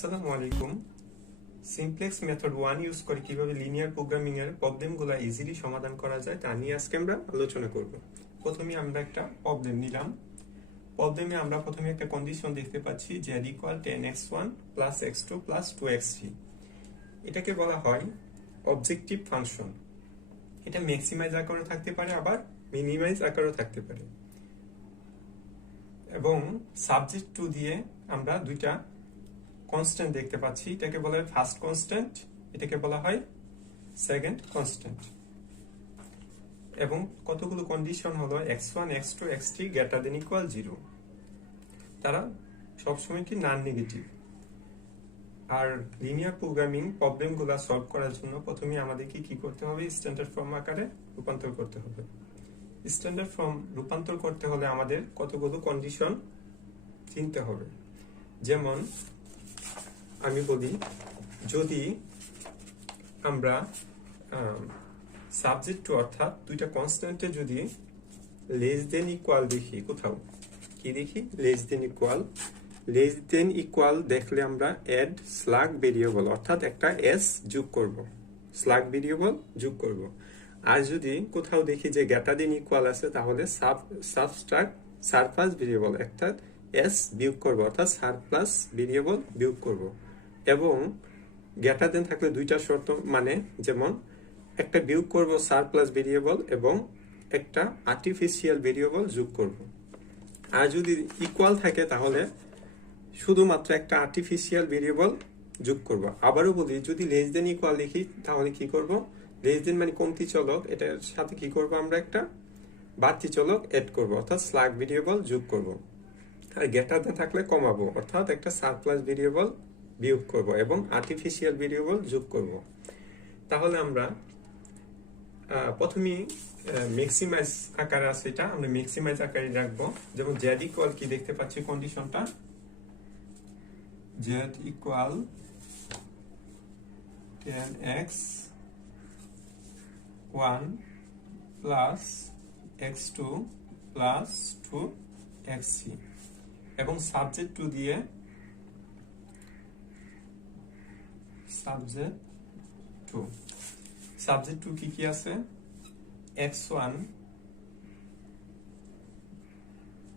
আসসালামু আলাইকুম। Simplex method 1 use করে কিভাবে লিনিয়ার প্রোগ্রামিং এর প্রবলেমগুলো ইজিলি সমাধান করা যায় তা নিয়ে আজকে আমরা আলোচনা করব। প্রথমে আমরা একটা প্রবলেম নিলাম। প্রবলেমে আমরা প্রথমে একটা কন্ডিশন দেখতে পাচ্ছি z equal 10x1 plus x2 plus 2x3। এটাকে বলা হয় অবজেক্টিভ ফাংশন। এটা ম্যাক্সিমাইজ আকারেও থাকতে পারে, আবার মিনিমাইজ আকারেও থাকতে পারে। এবং সাবজেক্ট টু দিয়ে আমরা দুইটা কনস্ট্যান্ট দেখতে পাচ্ছি। এটাকে বলা হয় ফার্স্ট কনস্ট্যান্ট, এটাকে বলা হয় সেকেন্ড কনস্ট্যান্ট। এবং কতগুলো কন্ডিশন হলো x1 x2 x3 greater than equal 0। তারা সবসময় কি নন নেগেটিভ। আর লিনিয়ার প্রোগ্রামিং প্রবলেমগুলো সলভ করার জন্য প্রথমে আমাদেরকে কি করতে হবে? স্ট্যান্ডার্ড ফর্ম আকারে রূপান্তর করতে হবে। স্ট্যান্ডার্ড ফর্ম রূপান্তর করতে হলে আমাদের কতগুলো কন্ডিশন চিনতে হবে। যেমন আমি বলি, যদি আমরা সাবজেক্ট টু অর্থাৎ দুইটা কনস্ট্যান্টে যদি লেস দেন ইকুয়াল দেখি, কোথাও কি দেখি? লেস দেন ইকুয়াল দেখলে আমরা এড স্ল্যাগ ভেরিয়েবল অর্থাৎ একটা এস যোগ করব, স্ল্যাগ ভেরিয়েবল যোগ করব। আর যদি কোথাও দেখি যে গ্রেটার দেন ইকুয়াল আছে, তাহলে সাবস্ট্রাক্ট সারপ্লাস ভেরিয়েবল অর্থাৎ এস বিয়োগ করব, অর্থাৎ সারপ্লাস ভেরিয়েবল বিয়োগ করব। এবং গ্রেটার দেন থাকলে দুইটা শর্ত, মানে যেমন একটা বিয়োগ করব সারপ্লাস ভেরিয়েবল এবং একটা আর্টিফিশিয়াল ভেরিয়েবল যোগ করব। আর যদি ইকুয়াল থাকে তাহলে শুধুমাত্র একটা আর্টিফিশিয়াল ভেরিয়েবল যোগ করব। আবারও বলি, যদি লেস দেন ইকুয়াল লিখি তাহলে কি করব? লেস দেন মানে কমতি চলক, এটার সাথে কি করব? আমরা একটা বাড়তি চলক এড করব, অর্থাৎ স্ল্যাগ ভেরিয়েবল যোগ করব। আর গ্রেটার দেন থাকলে কমাবো, অর্থাৎ একটা সারপ্লাস ভেরিয়েবল বিয়োগ করব এবং আর্টিফিশিয়াল ভেরিয়েবল যোগ করব। তাহলে আমরা প্রথমেই ম্যাক্সিমাইজ আকারে আছে, এটা আমরা ম্যাক্সিমাইজ আকারে রাখবো। যেমন z ইকুয়াল কি দেখতে পাচ্ছি কন্ডিশনটা, z equal 10x1 plus x2 plus 2x3 এবং সাবজেক্ট টু দিয়ে সাবজেক্ট টু কি আছে? x1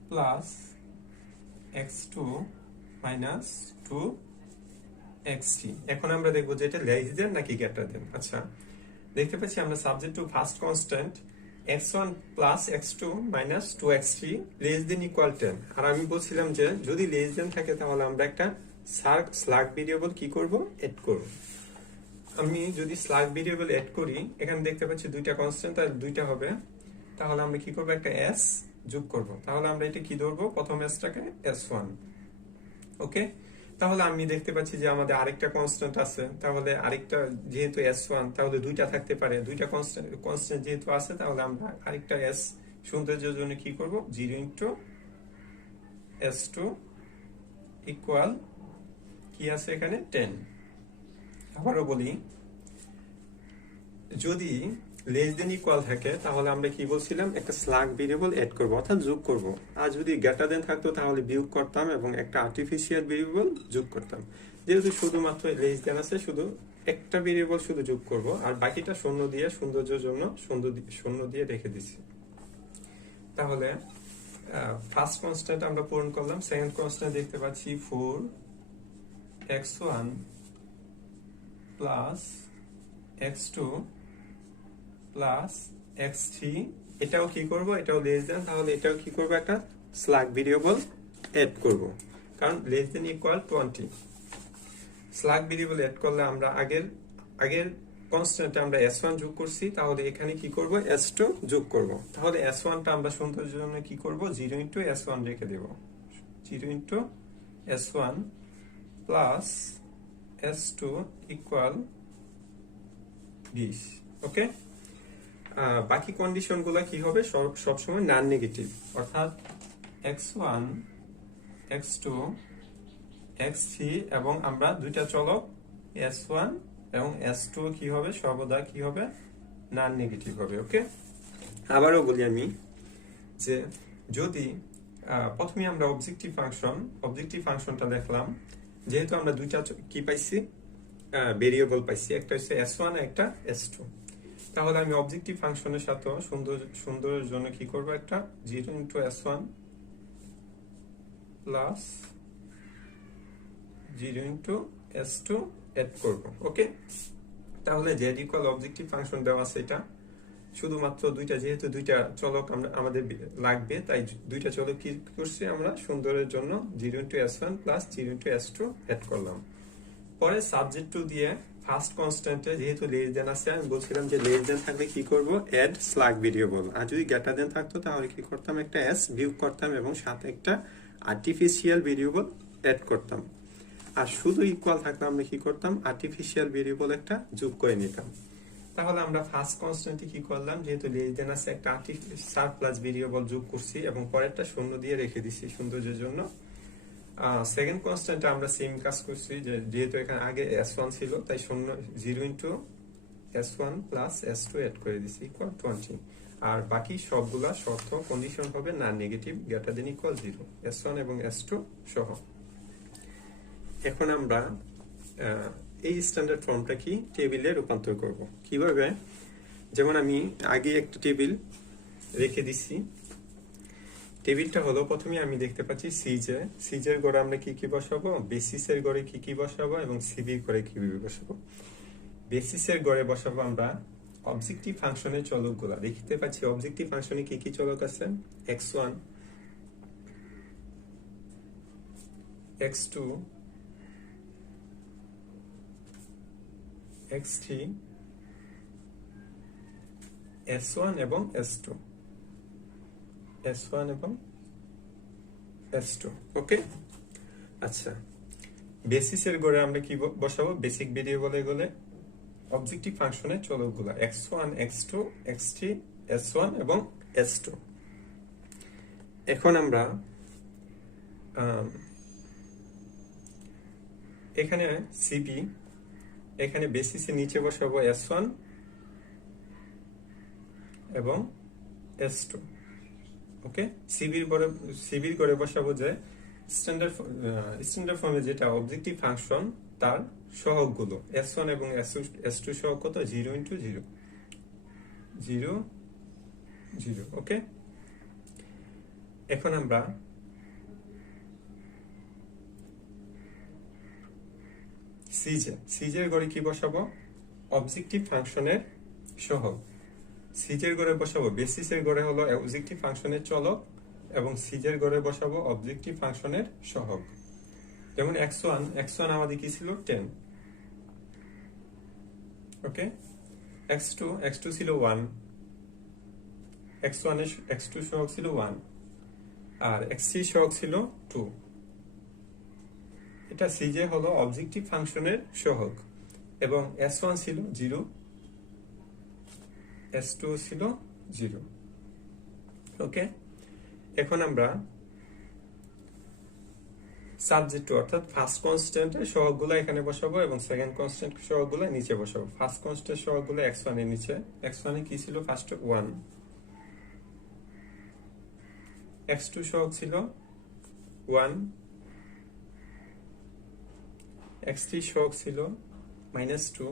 plus x2 minus 2x3। এখন আমরা দেখবো যে এটা লেস দেন নাকি গ্রেটার দেন। আচ্ছা, দেখতে পাচ্ছি আমরা subject to first constant x1 plus x2 minus 2x3 less than equal 10। আর আমি বলছিলাম যে যদি লেস দেন থাকে তাহলে আমরা একটা স্ল্যাগ ভেরিয়েবল কি করব? এড করব। আমি যদি স্ল্যাগ ভেরিয়েবল এড করি, এখানে দেখতে পাচ্ছি দুইটা কনস্ট্যান্ট আর দুইটা হবে, তাহলে আমরা কি করব? একটা s যোগ করব। তাহলে আমরা এটা কি ধরবো? প্রথম এসটাকে s1। ওকে, তাহলে আমি দেখতে পাচ্ছি যে আমাদের আরেকটা কনস্ট্যান্ট আছে, তাহলে আরেকটা যেহেতু s1 তাহলে দুইটা থাকতে পারে, দুইটা কনস্ট্যান্ট যেহেতু আছে তাহলে আমরা আরেকটা s সৌন্দর্যের জন্য কি করব? 0 ইনটু s2 ইকুয়াল কি আছে এখানে? 10। আবারও বলি, যদি লেস দেন ইকুয়াল থাকে তাহলে আমরা কি বলছিলাম? একটা স্ল্যাগ ভেরিয়েবল এড করব, অর্থাৎ যোগ করব। আর যদি গ্রেটার দেন থাকতো তাহলে বিয়োগ করতাম এবং একটা আর্টিফিশিয়াল ভেরিয়েবল যোগ করতাম। যেহেতু শুধুমাত্র লেস দেন আছে, শুধু একটা ভেরিয়েবল শুধু যোগ করব, আর বাকিটা শূন্য দিয়ে সৌন্দর্যের জন্য শূন্য দিয়ে রেখে দিছি। তাহলে ফার্স্ট কনস্ট্যান্ট আমরা পূরণ করলাম। সেকেন্ড কনস্ট্যান্ট দেখতে পাচ্ছি 4x1 plus x2 plus x3। এটাও কি করব? এটাও লেস দেন, তাহলে এটাও কি করব? একটা স্ল্যাগ ভেরিয়েবল এড করব, কারণ less than equal 20। Slack variable add করলে আমরা আগের কনস্ট্যান্টে আমরা s1 যোগ করছি, তাহলে এখানে কি করব? s2 যোগ করব। তাহলে s1টা আমরা সৌন্দর্যের জন্য কি করব? 0 ইনটু s1 রেখে দেব। 0 into s1 plus s2 equal 20। ওকে, বাকি কন্ডিশন গুলা কি হবে? সবসময় নন নেগেটিভ, অর্থাৎ x1 x2 x3 এবং আমরা দুইটা চলক s1 এবং s2 কি হবে? সর্বদা কি হবে? নন নেগেটিভ হবে। ওকে, আবারও বলি আমি যে যদি প্রথমে আমরা অবজেক্টিভ ফাংশনটা দেখলাম, যেহেতু আমরা দুইটা কি পাইছি, ভেরিয়েবল পাইছি, একটা হচ্ছে s1 একটা s2, তাহলে আমি অবজেক্টিভ ফাংশনের সাথে সুন্দরের জন্য কি করব, একটা 0 into s1 plus 0 into s2 add করব। ওকে, তাহলে z ইকুয়াল অবজেক্টিভ ফাংশন দেওয়া আছে, এটা শুধুমাত্র দুইটা, যেহেতু দুইটা চলক আমাদের লাগবে, তাই দুইটা চলক কি করছি আমরা সুন্দরের জন্য 0 into s1 plus 0 into s2 add করলাম। পরে সাবজেক্ট টু দিয়ে ফার্স্ট কনস্ট্যান্টে যেহেতু লেস দেন আছে, আমি বলছিলাম যে লেস দেন থাকলে কি করব, এড স্ল্যাগ ভেরিয়েবল, আর যদি গ্রেটার দেন থাকতো তাহলে কি করতাম, একটা s বিয়োগ করতাম এবং সাথে একটা আর্টিফিশিয়াল ভেরিয়েবল এড করতাম। আর শুধু ইকুয়াল থাকলে আমরা কি করতাম, আর্টিফিশিয়াল ভেরিয়েবল একটা যোগ করে নিতাম। তাহলে আমরা ফার্স্ট কনস্ট্যান্টে কি করলাম, যেহেতু লেস দেন আছে একটা সারপ্লাস ভেরিয়েবল যোগ করছি এবং পরেরটা শূন্য দিয়ে রেখে দিছি সৌন্দর্যের জন্য। সেকেন্ড কনস্ট্যান্টে আমরা সেম কাজ করছি, যেহেতু এখানে আগে s1 ছিল তাই 0 into s1 plus s2 add করে দিছি ইকুয়াল 20। আর বাকি সবগুলা শর্ত কন্ডিশন হবে না negative, greater than equal 0, s1 এবং s2 সহ। এখন আমরা এই স্ট্যান্ডার্ড ফর্মটা কি টেবিলে রূপান্তর করব কিভাবে, যেমন আমি আগে একটা টেবিল রেখে দিছি। টেবিলটা হলো, প্রথমে আমি দেখতে পাচ্ছি সিজের গড়ে আমরা কি কি বসাবো, বেসিসের গড়ে কি কি বসাবো এবং সিবির গড়ে কি কি বসাবো। বেসিসের গড়ে বসাবো আমরা অবজেক্টিভ ফাংশনের চলকগুলা, দেখতে পাচ্ছি অবজেক্টিভ ফাংশনে কি কি চলক আছে, x1 x2 x3 s1 এবং s2 এবং s2। ওকে, আচ্ছা, বেসিসের গড়ে আমরা কি বসাবো, বেসিক ভেরিয়েবলে গেলে অবজেক্টিভ ফাংশনের চলকগুলা x1 x2 x3 s1 এবং s2। এখন আমরা এখানে সিবি, এখানে বেসিসের নিচে বসাবো s1 এবং s2। ওকে, সিবির গড়ে বসাবো যে স্ট্যান্ডার্ড ফর্মে যেটা অবজেক্টিভ ফাংশন তার সহগগুলো s1 এবং s2 সহগ কত, 0 ইন্টু 0 0 0। ওকে, এখন আমরা সিজের গড়ে কি বসাবো, অবজেক্টিভ ফাংশনের সহগ। সিজের গড়ে বসাবো, বেসিসের গড়ে হলো অবজেক্টিভ ফাংশনের চলক এবং সিজের গড়ে বসাবো অবজেক্টিভ ফাংশনের সহগ। যেমন x1 আমাদের কি ছিল 10, ওকে, x2 ছিল 1, x1 এর x2 সহগ ছিল 1 আর x3 সহগ ছিল 2। এটা সিজে হলো অবজেক্টিভ ফাংশনের সহগ এবং s1 ছিল 0, s2 ছিল 0। ওকে, এখন আমরা সাবজেক্ট অর্থাৎ ফার্স্ট কনস্ট্যান্টের সহগগুলো এখানে বসাবো এবং সেকেন্ড কনস্ট্যান্ট সহগগুলো নিচে বসাবো। ফার্স্ট কনস্ট্যান্ট সহগগুলো x1 এর নিচে, x1 এ কি ছিল ফার্স্ট 1, x2 সহগ ছিল 1, x3 সহগ ছিল -2,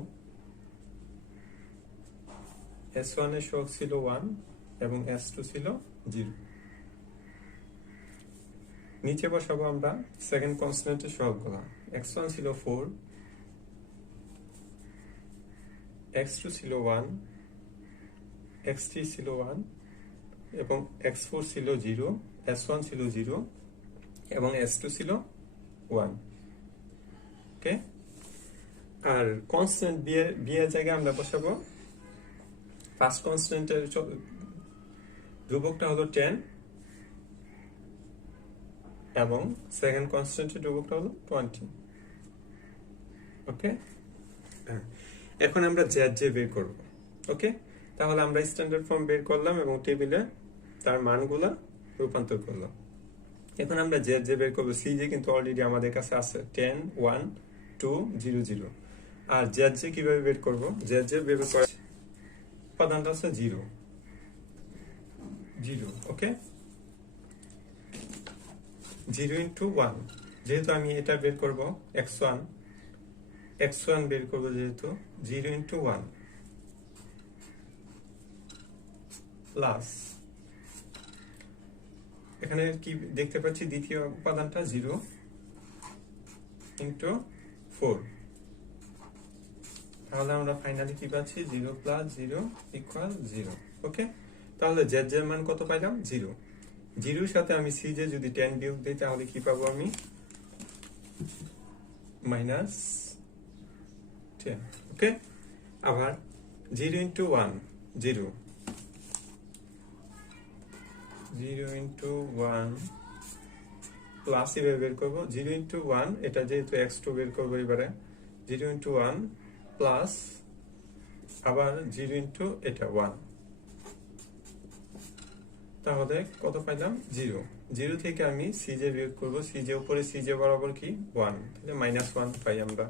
s1 এর সহগ ছিল 1 এবং s2 ছিল 0। নিচে বসাবো আমরা সেকেন্ড কনস্ট্যান্টের সহগগুলো, x1 ছিল 4, x2 ছিল 1, x3 ছিল 1 এবং x4 ছিল 0, s1 ছিল 0 এবং s2 ছিল 1। ওকে, আর কনস্ট্যান্ট বি এর জায়গায় আমরা বসাবো ফার্স্ট কনস্ট্যান্টের ধ্রুবকটা হলো 10 এবং সেকেন্ড কনস্ট্যান্টের ধ্রুবকটা হলো 20। ওকে, এখন আমরা জে বের করব। ওকে, তাহলে আমরা স্ট্যান্ডার্ড ফর্ম বের করলাম এবং টেবিলে তার মানগুলা রূপান্তর করলাম। এখন আমরা জে বের করবো, সিজে কিন্তু অলরেডি আমাদের কাছে আছে 10 1 2 0 0। আর জে কিভাবে বের করব, জে বের করার উপাদানটা আছে 0 0। ওকে, 0 ইন্টু 1 যেহেতু আমি এটা বের করব x1 বের করব যেহেতু 0 into 1 প্লাস এখানে কি দেখতে পাচ্ছি দ্বিতীয় উপাদানটা 0 into 4, তাহলে আমরা ফাইনালি কি পাচ্ছি 0 plus 0 equal 0। ওকে, তাহলে z এর মান কত পাইলাম 0। 0 এর সাথে আমি cj যদি 10 বিয়োগ দেই তাহলে কি পাবো আমি -10। ওকে, আবার 0 into 1 0 0 into 1 প্লাস এভাবে বের করবো 0 into 1, এটা যেহেতু x2 বের করবো এবারে 0 into 1 প্লাস আবার 0 into এটা 1, তাহলে কত পাইলাম 0। 0 থেকে আমি cj বিয়োগ করবো, cj উপরে cj বরাবর কি 1, তাহলে -1 পাই আমরা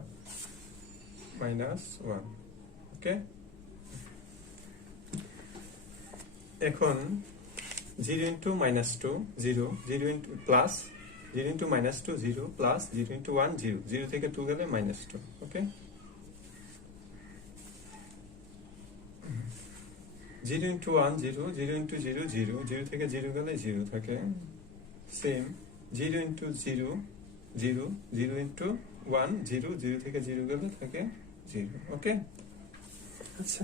-1। ওকে, এখন 0 into -2 0 0 into plus 0 into -2 0 plus 0 into 1 0 0 থেকে 2 গেলে -2। ওকে, 0 into 1 0 0 into 0 0 0 থেকে 0 গেলে 0 থাকে, সেম 0 into 0 0 0 into 1 0 0 থেকে 0 গেলে থাকে 0। ওকে, আচ্ছা,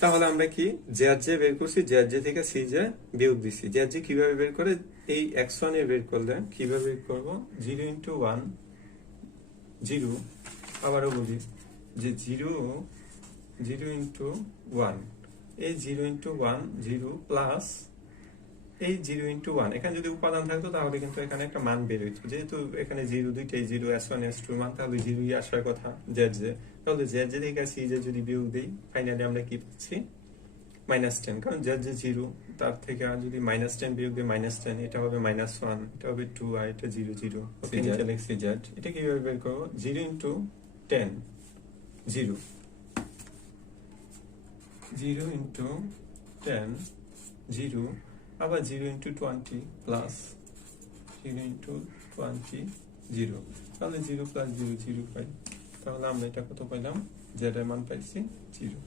তাহলে আমরা কি zj বের করছি, zj থেকে cj বিয়োগ দিছি। zj কিভাবে বের করে, এই x1 এর বের করলে কিভাবে বের করব 0 into 1 0, আবারও বলি যে 0 0 into 1, এই 0 into 1 0 প্লাস এই 0 into 1, এখানে যদি উপাদান থাকতো তাহলে কিন্তু এখানে একটা মান বের হইতো, যেহেতু এখানে 0 দুইটাই 0 s1 s2 মান, তাহলে 0ই আসার কথা zj। তাহলে zj থেকে cj যদি বিয়োগ দেই ফাইনালি আমরা কি পাচ্ছি -10, কারণ zj 0, তার থেকে যদি -10 বিয়োগ দিই -10, এটা হবে -1, এটা হবে 2 আর এটা 0 0। ওকে, নিচে লিখছি z। এটা কিভাবে বের করব 0 into 10 0 0 into 10 0, আবার 0 into 20 প্লাস 0 into 20 0, তাহলে 0 plus 0 0 পাই, তাহলে আমরা এটা কত পাইলাম z এর মান পাইছি 0।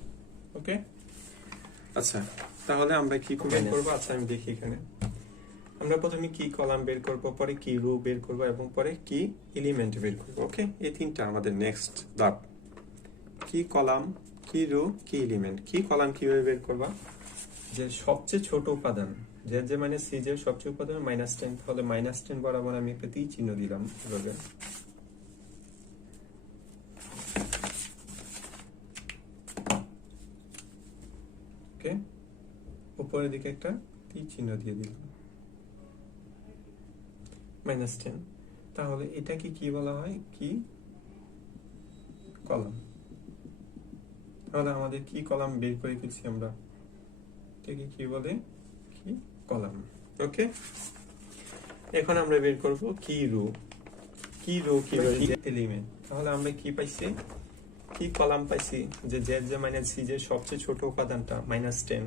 ওকে, আচ্ছা, তাহলে আমরা কি বের করব, আচ্ছা আমি দেখি এখানে আমরা প্রথমে কি কলাম বের করব, পরে কি রো বের করব এবং পরে কি এলিমেন্ট বের করব। ওকে, এই তিনটা আমাদের নেক্সট ধাপ, কি কলাম কি রো কি এলিমেন্ট। কি কলাম কিভাবে বের করবা, যে সবচেয়ে ছোট উপাদান zj মানে cj সবচেয়ে উপাদান -10, তাহলে -10 বরাবর আমি একটা তীর চিহ্ন দিলাম এভাবে। ওকে, উপরের দিকে একটা তীর চিহ্ন দিয়ে দিলাম -10, তাহলে এটাকে কি বলা হয় কি কলাম। তাহলে আমাদের কি কলাম বের করে ফেলছি আমরা, এটাকে কি বলে কি কলাম। ওকে, এখন আমরা বের করব কি রো, কি রো কি এলিমেন্ট। তাহলে আমরা কি পাইছি, কি কলাম পাইছি, যে zj মানে cj সবচেয়ে ছোট উপাদানটা -10,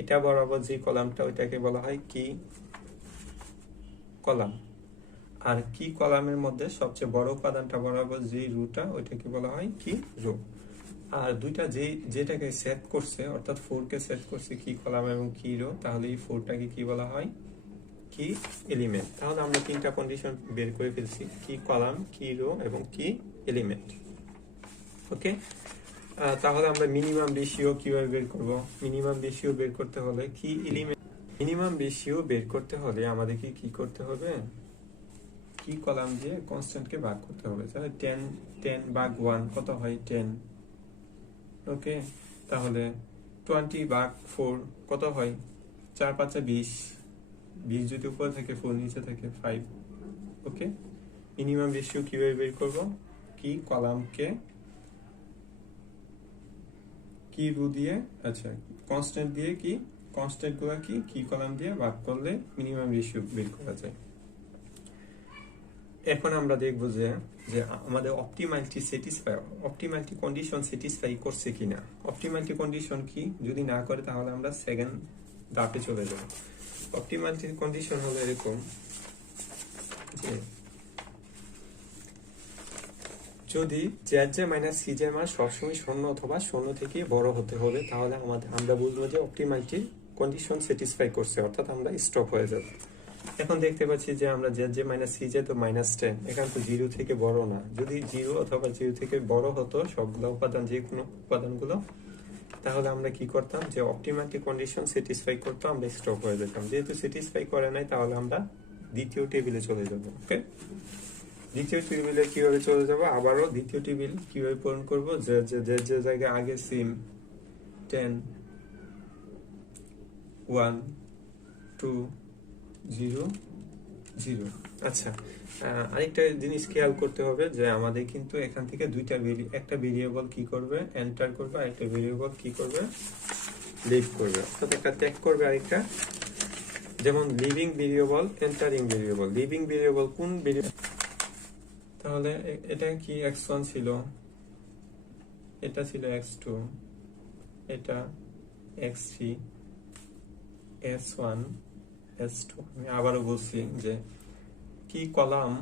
এটা বরাবর যে কলামটা ওইটাকে বলা হয় কি কলাম, আর কি কলামের মধ্যে সবচেয়ে বড় উপাদানটা বরাবর যে রোটা ওইটাকে বলা হয় কি রো। আর দুইটা যেটাকে সেট করছে, অর্থাৎ 4 কে সেট করছে কি কলাম এবং কি রো, তাহলে এই 4টাকে কি বলা হয় কি এলিমেন্ট। তাহলে আমরা তিনটা কন্ডিশন বের করে ফেলছি, কি কলাম কি রো এবং কি এলিমেন্ট। ওকে, তাহলে আমরা মিনিমাম রেশিও কিভাবে বের করব। মিনিমাম রেশিও বের করতে হলে কি এলিমেন্ট, মিনিমাম রেশিও বের করতে হলে আমাদেরকে কি করতে হবে, কি কলাম দিয়ে কনস্ট্যান্টকে ভাগ করতে হবে। তাহলে 10 ভাগ 1 কত হয় 10। ওকে, তাহলে 20 ভাগ 4 কত হয় 4 5 20, 20 যদি উপরে থাকে 4 নিচে থাকে 5। ওকে, মিনিমাম রেশিও কিভাবে বের করব, কি কলামকে কি রো দিয়ে, আচ্ছা কনস্ট্যান্ট দিয়ে কি কনস্ট্যান্ট গুলো কি কলাম দিয়ে ভাগ করলে মিনিমাম রেশিও বের করা যায়। এখন আমরা দেখব যে আমাদের অপটিমালিটি কন্ডিশন স্যাটিসফাই করছে কিনা। অপটিমালিটি কন্ডিশন কি, যদি না করে তাহলে আমরা সেকেন্ড ধাপে চলে যাব। অপটিমালিটি কন্ডিশন হলো এরকম যে যদি Z J minus C J মান সবসময় শূন্য অথবা শূন্য থেকে বড় হতে হবে, তাহলে আমরা বুঝবো যে অপটিমালটি কন্ডিশন স্যাটিসফাই করছে, অর্থাৎ আমরা স্টপ হয়ে যাব। এখন দেখতে পাচ্ছি যে আমরা Z J minus C J তো -10, এখানে তো 0 থেকে বড় না। যদি 0 অথবা 0 থেকে বড় হতো সবগুলো উপাদান, যে কোনো উপাদানগুলো, তাহলে আমরা কি করতাম, যে অপটিমালটি কন্ডিশন স্যাটিসফাই করতো, আমরা স্টপ হয়ে যেতাম। যেহেতু স্যাটিসফাই করে নাই, তাহলে আমরা দ্বিতীয় টেবিলে চলে যাব। ওকে, দ্বিতীয় টেবিলে কিভাবে চলে যাব, আবারও দ্বিতীয় টেবিল কিভাবে পূরণ করব, যে জায়গায় আগে সিম 10 1 2 0 0। আচ্ছা, আরেকটা জিনিস খেয়াল করতে হবে যে আমাদের কিন্তু এখান থেকে একটা ভেরিয়েবল কি করবে, এন্টার করবে, আর একটা ভেরিয়েবল কি করবে, লিভ করবে, অর্থাৎ একটা ত্যাগ করবে আরেকটা। যেমন living variable, entering variable. Living variable কোন ভেরিয়েবল, তাহলে এটা কি x1 ছিল, এটা ছিল x2, এটা x3, s1 s2। আমি আবারও বলছি যে কি কলাম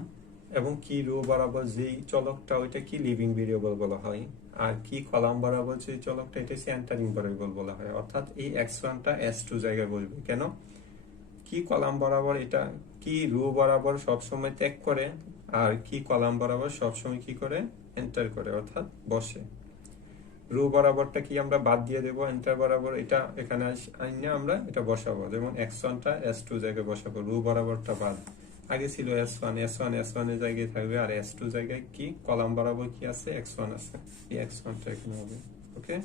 এবং কি রো বরাবর যেই চলকটা, ওইটা কি লিভিং ভেরিয়েবল বলা হয়, আর কি কলাম বরাবর যে চলকটা, এটা এন্টারিং ভেরিয়েবল বলা হয়। অর্থাৎ এই x1 টা s2 জায়গায় বসবে। কেন, কি কলাম বরাবর, এটা কি রো বরাবর সবসময় ত্যাগ করে, আর কি কলাম বরাবর সবসময় কি করে, এন্টার করে, অর্থাৎ বসে। রো বরাবরটা কি আমরা বাদ দিয়ে দেবো, এন্টার বরাবর এটা এখানে আইনে আমরা এটা বসাবো। যেমন x1 টা s2 জায়গায় বসাবো, রো বরাবরটা বাদ। আগে ছিল s1 এর জায়গায় থাকবে, আর s2 জায়গায় কি কলাম বরাবর কি আছে, x1 আছে। এই x1 টা এখানে হবে। ওকে,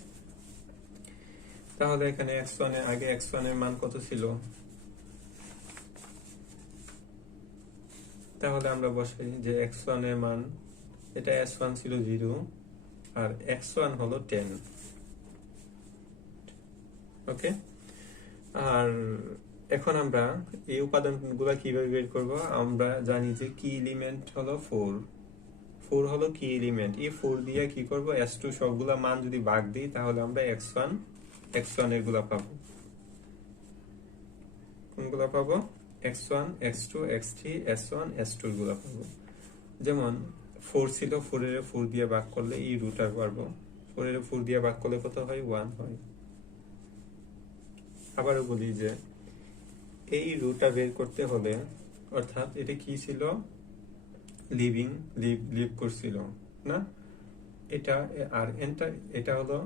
তাহলে এখানে x1 এর আগে x1 এর মান কত ছিল, তাহলে আমরা বসাই যে x1 এর মান, এটা s1 ছিল 0 আর x1 হলো 10। ওকে, আর এখন আমরা এই উপাদানগুলো কিভাবে বের করব, আমরা জানি যে কি এলিমেন্ট হলো 4 হলো কি এলিমেন্ট। এই 4 দিয়ে কি করব, s2 সবগুলা মান যদি ভাগ দিই, তাহলে আমরা x1 এগুলা পাবো। কোনগুলা পাবো, x1 x2 x3 s1 s2 গুলা পাবো। যেমন 4 ছিল, 4 এর 4 দিয়ে ভাগ করলে এই রুটার পারবো, 4 এর 4 দিয়ে ভাগ করলে কত হয়, 1 হয়। আবারও বলি যে এই রুটা বের করতে হলে, অর্থাৎ এটা কি ছিল, লিভ করছিল না, এটা আর এটা হলো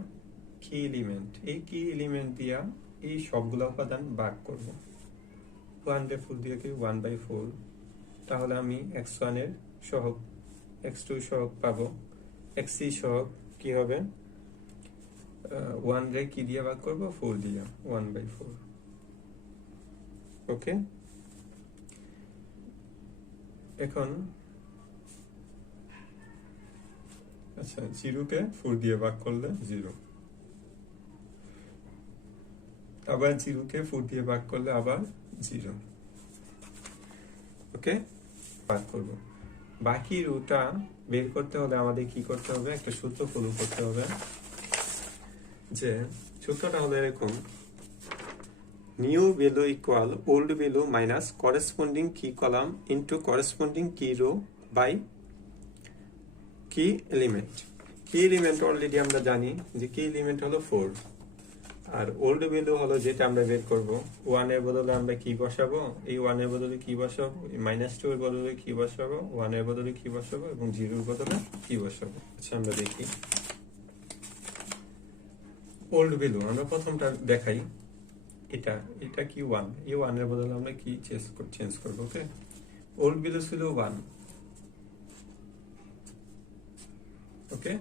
কি এলিমেন্ট। এই কি এলিমেন্ট দিয়া এই সবগুলো উপাদান ভাগ করব। 1/4 দিয়ে কি 1/4, তাহলে আমি x1 এর সহগ, x2 সহগ পাবো, x3 সহগ কি হবে, 1 রে কি দিয়ে ভাগ করব, 4 দিয়ে, 1/4। ওকে, এখন আচ্ছা, 0 কে 4 দিয়ে ভাগ করলে 0, আবার 0 কে 4 দিয়ে ভাগ করলে আবার 0। ওকে, ভাগ করব। বাকি রুটা বের করতে হলে আমাদের কি করতে হবে, একটা সূত্র ফলো করতে হবে। যে সূত্রটা হলো এরকম, new value equal old value minus corresponding কি কলাম ইনটু করেসপন্ডিং কি রো বাই কি এলিমেন্ট। কি এলিমেন্ট অলরেডি আমরা জানি যে কি এলিমেন্ট হলো 4, আর ওল্ড ভ্যালু হলো যেটা আমরা বের করব। 1 এর বদলে আমরা কি বসাবো, এই 1 এর বদলে কি বসাবো, -2 এর বদলে কি বসাবো, 1 এর বদলে কি বসাবো, এবং 0 এর বদলে কি বসাবো। আচ্ছা, আমরা দেখি ওল্ড ভ্যালু, আমরা প্রথমটা দেখাই, এটা কি 1, এই 1 এর বদলে আমরা কি চেঞ্জ করব। ওকে, ওল্ড ভ্যালু ছিল 1। ওকে,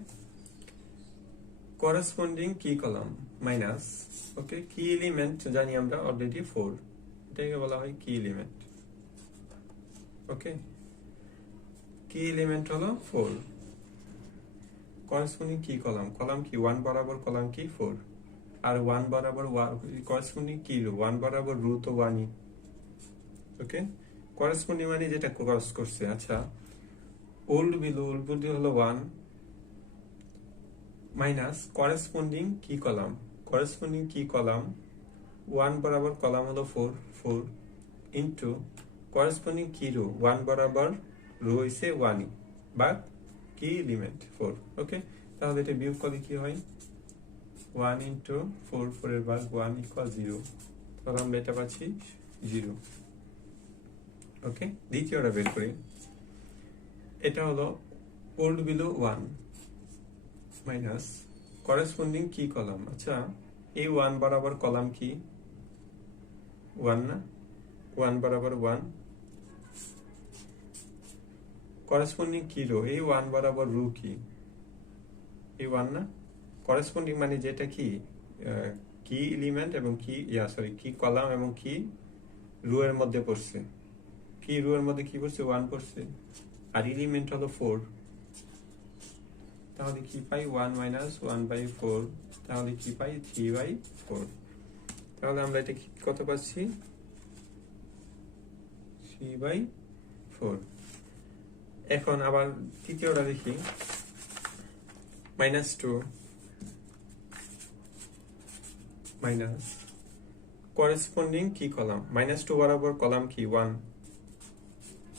করেসপন্ডিং কি কলাম মাইনাস, ওকে, কি এলিমেন্ট জানি আমরা অলরেডি 4, এটাকে বলা হয় কি এলিমেন্ট। ওকে, কি এলিমেন্ট হলো 4, করেসপন্ডিং কি কলাম কি 1 বরাবর কলাম কি 4, আর 1 বরাবর করেসপন্ডিং কি রো, 1 বরাবর রো তো 1ই। ওকে, করেসপন্ডিং মানে যেটা ক্রস করছে। আচ্ছা, ওল্ড ভ্যালু হলো 1 মাইনাস করেসপন্ডিং কি কলাম, 1 বরাবর কলাম হলো 4 ইনটু করেসপন্ডিং কি রো, 1 বরাবর রো হইছে 1ই, বা কি এলিমেন্ট 4, ওকে। তাহলে এটা বিয়োগ করলে কি হয় 1 ইন্টু 4, 4 এর ভাগ 1 ইকুয়াল 0, তাহলে আমরা এটা পাচ্ছি 0, ওকে। দ্বিতীয়টা বের করি, এটা হলো ওল্ড বিলো 1 মাইনাস করেসপন্ডিং কি কলাম। আচ্ছা, এই 1 বরাবর কলাম কি 1 না, 1 বরাবর 1, করেসপন্ডিং কি রো, এই 1 বরাবর রো কি, এই 1 না, করেসপন্ডিং মানে যেটা কি কি এলিমেন্ট এবং কি কি কলাম এবং কি রো এর মধ্যে পড়ছে, কি রো এর মধ্যে কি পড়ছে 1 পড়ছে, আর এলিমেন্ট হলো 4, তাহলে কি পাই 1 মাইনাস 1/4, তাহলে কি পাই 3/4, তাহলে আমরা এটা কত পাচ্ছি 3/4। এখন আবার তৃতীয়টা দেখি, -2 মাইনাস করেসপন্ডিং কি কলাম, -2 বরাবর কলাম কি 1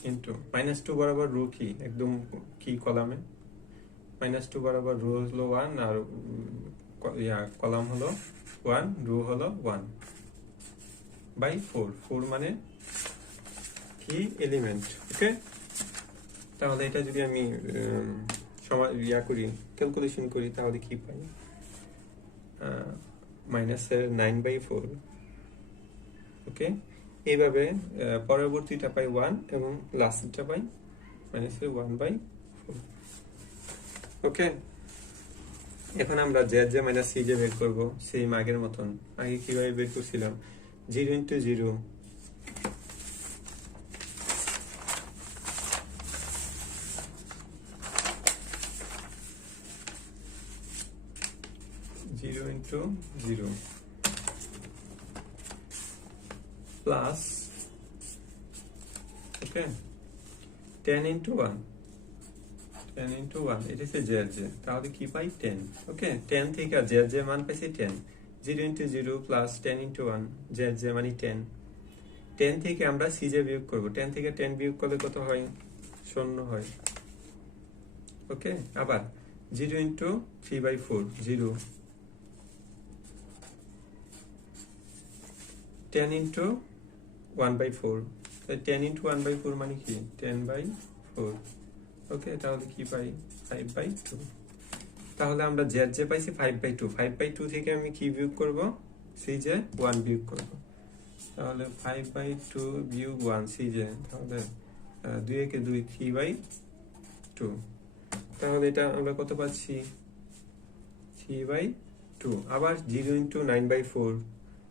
ইন্টু -2 বরাবর রো কি একদম কি কলামে, -2 বরাবর রো হলো 1 আর কলাম হলো 1, রো হলো 1/4, 4 মানে কি এলিমেন্ট, ওকে। তাহলে এটা যদি আমি করি ক্যালকুলেশন করি তাহলে কি পাই -9/4, ওকে। এইভাবে পরবর্তীটা পাই 1 এবং লাস্টটা পাই -1/4, ওকে। এখন আমরা z মাইনাস cj বের করব সেম আগের মতন। আগে কিভাবে বের করছিলাম 0 ইন্টু 0 ইন্টু 0 প্লাস, ওকে, 10 ইন্টু 1, 10 ইন্টু 1, এটা হচ্ছে z, তাহলে কি পাই 10, ওকে। 10 থেকে z মান পাইছি 10, 0 ইন্টু 0 প্লাস 10 ইন্টু 1, z মানে 10, 10 থেকে আমরা cj বিয়োগ করব, 10 থেকে 10 বিয়োগ করলে কত হয় 0 হয়, ওকে। আবার 0 ইন্টু 3/4, 0, 10 ইন্টু 1/4, 10 ইন্টু 1/4 মানে কি 10/4, ওকে। তাহলে কি পাই 5/2, তাহলে আমরা z পাইছি 5/2, 5/2 থেকে আমি কি বিয়োগ করব cj 1 বিয়োগ করব, তাহলে 5/2 বিয়োগ 1 cj, তাহলে 2 একে 2, 3/2, তাহলে এটা আমরা কত পাচ্ছি 3/2। আবার 0 ইন্টু 9/4,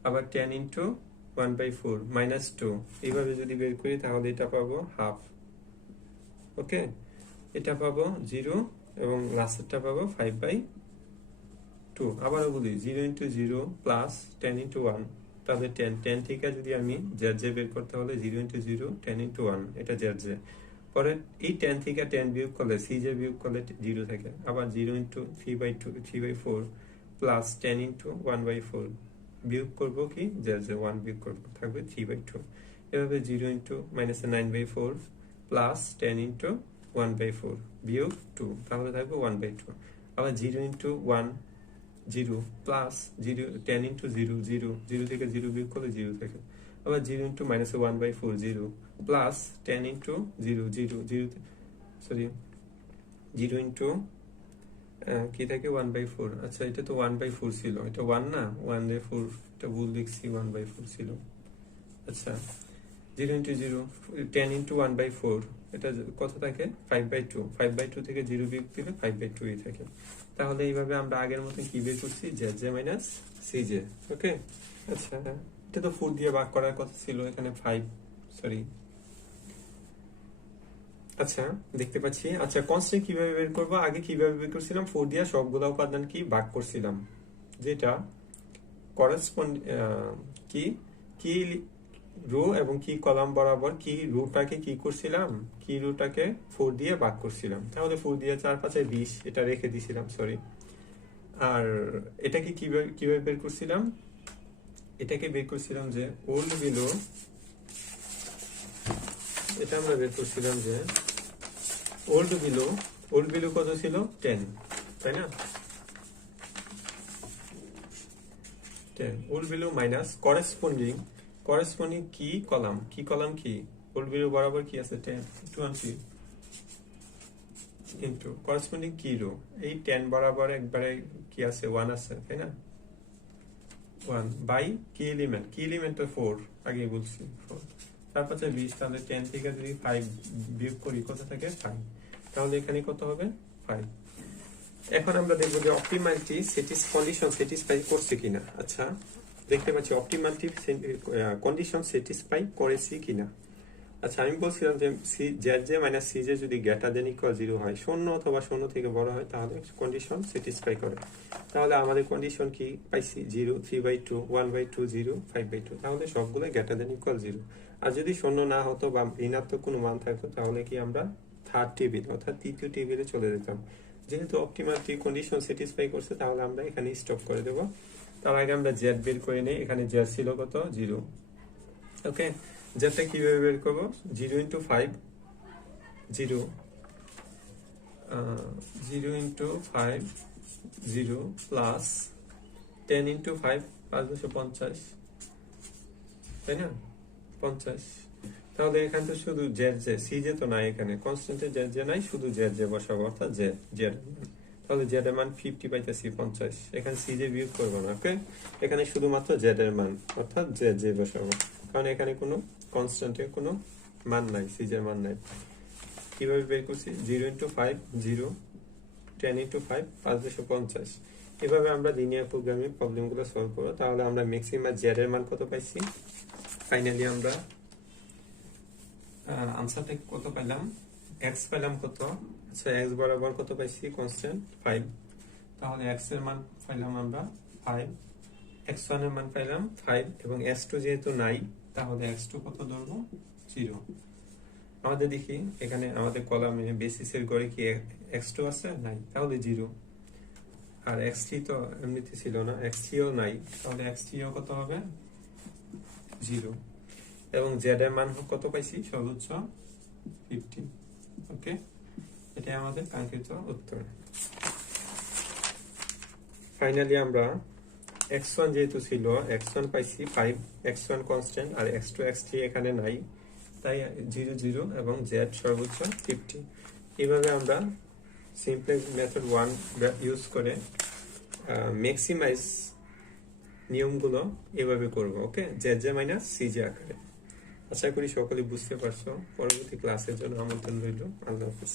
আবার 10 ইন্টু 1/4 -2, এইভাবে যদি বের করি তাহলে এটা পাবো হাফ, ওকে। এটা পাবো 0 এবং লাস্টেরটা পাবো 5/2। আবারও বলি 0 ইন্টু 0 প্লাস 10 ইন্টু 1, তাহলে 10 থেকে যদি আমি z বের করতে হলে 0 ইন্টু 0, 10 ইন্টু 1, এটা z। পরে এই 10 থেকে 10 বিয়োগ করলে cj বিয়োগ করলে 0 থাকে, আবার 0 ইন্টু 3/4 প্লাস 10 ইন্টু 1/4 বিয়োগ করবো কি z 1 বিয়োগ করবো, থাকবে 3/2। এভাবে 0 ইন্টু -9/4 প্লাস 10 ইন্টু 1/4 বিয়োগ 2, তাহলে থাকবে 1/2। আবার 0 ইন্টু 1 0 প্লাস 10 ইন্টু 0 0, 0 থেকে 0 বিয়োগ করলে 0 থাকে, আবার 0 into -1/4 0 plus 10 into 0 0 0, sorry 0 into কি থাকে 1/4, আচ্ছা এটা তো 1/4 ছিল, এটা 1 না 1/4, এটা ভুল লিখছি 1/4 ছিল, আচ্ছা 0 ইন্টু 0, 10 ইন্টু 1/4, এটা কত থাকে 5/2, 5/2 থেকে 0 বিয়োগ দিলে 5/2 ই থাকে। তাহলে এইভাবে আমরা আগের মতো কি বের করছি z মাইনাস cj, ওকে। আচ্ছা এটা তো 4 দিয়ে ভাগ করার কথা ছিল, এখানে 5, সরি, আচ্ছা দেখতে পাচ্ছি। আচ্ছা কনস্ট্যান্ট কিভাবে বের করব, আগে কিভাবে বের করছিলাম 4 দিয়ে সবগুলো উপাদান কি ভাগ করছিলাম, যেটা করেসপন্ড কি কি রো এবং কি কলাম বরাবর কি রোটাকে কি করছিলাম, কি রোটাকে 4 দিয়ে ভাগ করছিলাম, তাহলে 4 দিয়ে 4 5 20, এটা রেখে দিছিলাম, সরি। আর এটাকে কিভাবে বের করছিলাম, এটাকে বের করছিলাম যে ওল্ড বিলো, এটা আমরা বের করছিলাম যে ওল্ড বিলো ওল্ড ভ্যালু কত ছিল 10, তাই না? 10 ওল্ড ভ্যালু মাইনাস করেসপন্ডিং কি কলাম কি ওল্ড ভ্যালু বরাবর কি আছে 10 20 ইনটু করেসপন্ডিং কি রো, এই 10 বরাবর একবারে কি আছে 1 আছে, তাই না? 1 বাই কি এলিমেন্ট তো 4 আগে বলছি 4, তারপর 20, তাহলে 10 থেকে যদি 5 বিয়োগ করি কত থাকে 5, তাহলে এখানে কত হবে 5। এখন আমরা দেখবো যে অপটিমালটি কন্ডিশন স্যাটিসফাই করছে কিনা। আচ্ছা, দেখতে পাচ্ছি অপটিমালটি কন্ডিশন স্যাটিসফাই করেছি কিনা। আচ্ছা, আমি বলছিলাম যে জেড মাইনাস সি জে যদি গ্রেটার দেন ইকুয়াল 0 হয়, 0 অথবা 0 থেকে বড় হয়, তাহলে কন্ডিশন স্যাটিসফাই করে। তাহলে আমাদের কন্ডিশন কি পাইছি 0, 3/2, 1/2, 0, 5/2, তাহলে সবগুলো গ্রেটার দেন ইকুয়াল 0। আর যদি 0 না হতো বা ঋণাত্মক কোনো মান থাকতো, তাহলে কি আমরা থার্ড টেবিল অর্থাৎ তৃতীয় টেবিলে চলে যেতাম। যেহেতু অপটিমালটি কন্ডিশন স্যাটিসফাই করছে, তাহলে আমরা এখানে স্টপ করে দেব। তার আগে আমরা জেড বের করে নেই। এখানে জেড ছিল কত 0। ওকে, জেডটা কিভাবে বের করবো? 0 ইন্টু 5, 0 প্লাস 10 ইন্টু 5, 550, তাই না? 50। তাহলে এখানে তো শুধু জেড সি জে তো নাই, এখানে কনস্ট্যান্টে জেড নাই, শুধু জেড বসাবো অর্থাৎ জেড। তাহলে জেড এর মান 50 পাইতেছি 50, এখানে সি জে বিয়োগ করবো না। ওকে, এখানে শুধুমাত্র জেড এর মান অর্থাৎ জেড বসাবো, কারণ এখানে কোনো কনস্ট্যান্টের কোনো মান নাই, সি জের মান নাই। কিভাবে বের করছি? 0 ইন্টু 5, 0, 10 ইন্টু 5, 550। এভাবে আমরা লিনিয়ার প্রোগ্রামিং প্রবলেমগুলো সলভ করবো। তাহলে আমরা ম্যাক্সিমাম জেড এর মান কত পাইছি? ফাইনালি আমরা আনসারটা কত পাইলাম? x পাইলাম কত? আচ্ছা, x বরাবর কত পাইছি? কনস্ট্যান্ট 5। তাহলে x এর মান পাইলাম আমরা 5, x1 এর মান পাইলাম 5, এবং x2 যেহেতু নাই, তাহলে x2 কত ধরবো? 0। আমাদের দেখি এখানে আমাদের কলামে বেসিসের ঘরে কি x2 আছে? নাই, তাহলে 0। আর x3 তো এমনিতে ছিল না, x3 ও নাই, তাহলে x3 ও কত হবে? 0। এবং z এর মান কত পাইছি? সর্বোচ্চ 50। ওকে, এটাই আমাদের কাঙ্ক্ষিত উত্তর। ফাইনালি আমরা x1 যেহেতু ছিল, x1 পাইছি 5, x1 কনস্ট্যান্ট, আর x2 x3 এখানে নাই, তাই 0 0 এবং z সর্বোচ্চ 50। এইভাবে আমরা সিমপ্লেক্স মেথড 1 ইউজ করে ম্যাক্সিমাইজ নিয়মগুলো এভাবে করব। ওকে, জে মাইনাস সিজে আকারে। আশা করি সকলে বুঝতে পারছো। পরবর্তী ক্লাসের জন্য আমন্ত্রণ রইল। আল্লাহ হাফেজ।